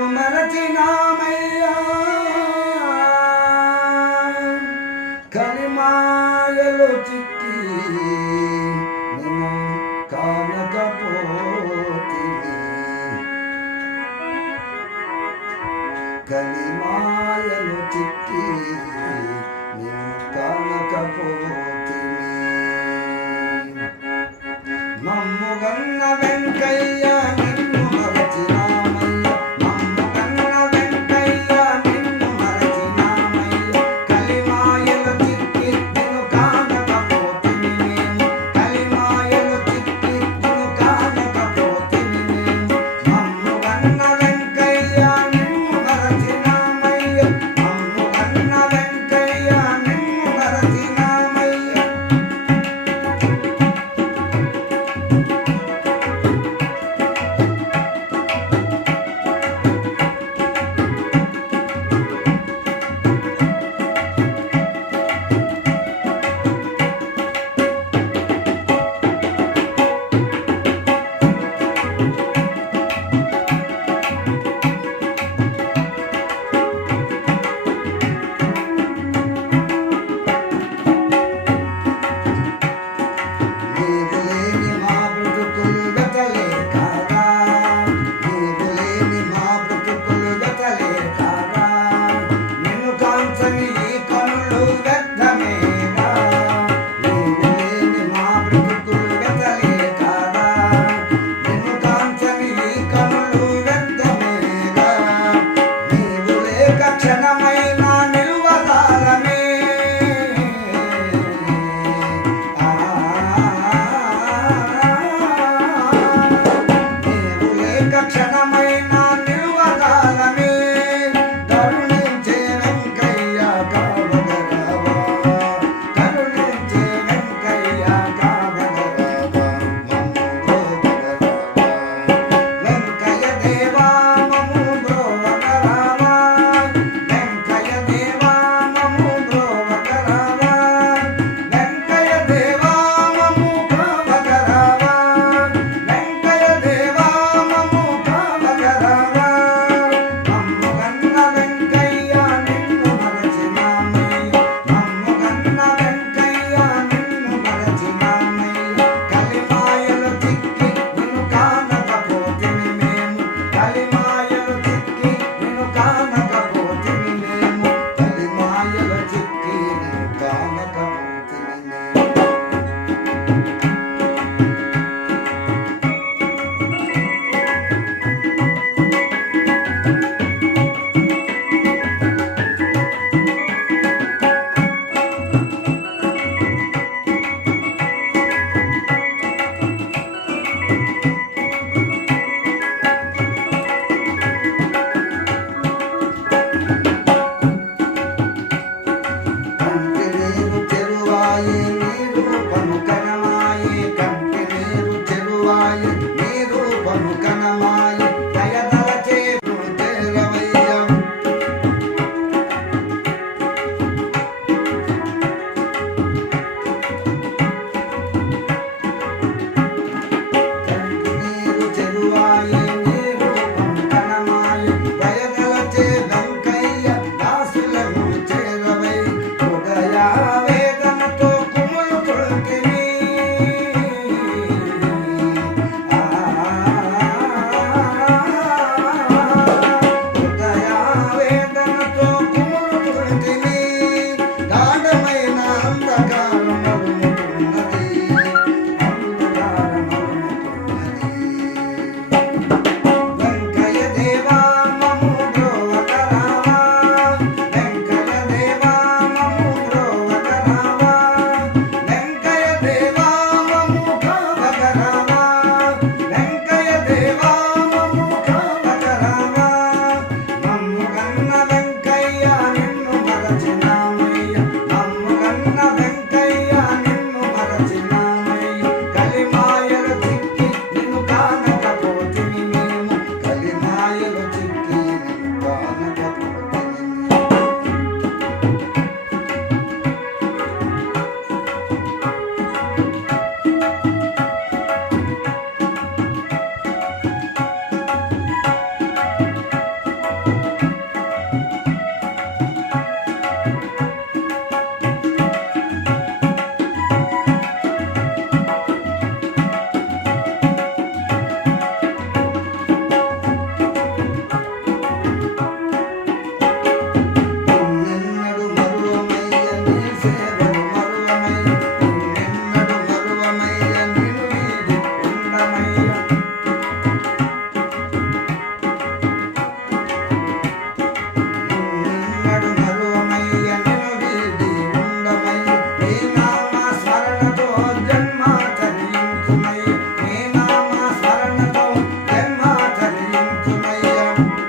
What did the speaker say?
నిన్ను మరచినామయ్యా కలిమాయలో చిక్కి నిన్ను కానకపోతిని కలిమాయలో చిక్కి నిన్ను కానకపోతిని మమ్ముగన్న వెంకయ్య నిన్ను మరచినామయ్య మమ్ముగన్న వెంకయ్య నిన్ను మరచినామయ్య కలిమాయలో చిక్కి నిన్ను కానకపోతిని మేము కలిమాయలో చిక్కి నిన్ను కానకపోతిని మేము మమ్ముగన్న వెంకయ్య నిన్ను మరచినామయ్య మమ్ముగన్న వెంకయ్య నిన్ను మరచినామయ్య నీవు లేని మా బ్రతుకులు గతలే కాదా నీవు లేని మా బ్రతుకులు గతలే కాదా నిన్ను కాంచని ఈ కనులు వ్యర్థమేగా నీవు లేని మా బ్రతుకులు గతలే కాదా నిన్ను కాంచని ఈ కనులు వ్యర్థమేగా నీవు లేక క్షణమైనా నిలువదాలమే క్షణమైన నిలువదాలమే కరుణించే వెంకయ్య కావగలవా కరుణించే వెంకయ్య కావగలవా వెంకయ్య దేవా మమ్ము బ్రోవగలవా వెంకయ్య దేవా మమ్ము బ్రోవగలవా వెంకయ్య దేవా మమ్ము బ్రోవగలవా వెంకయ్య దేవా మమ్ము కావగలవా దేవా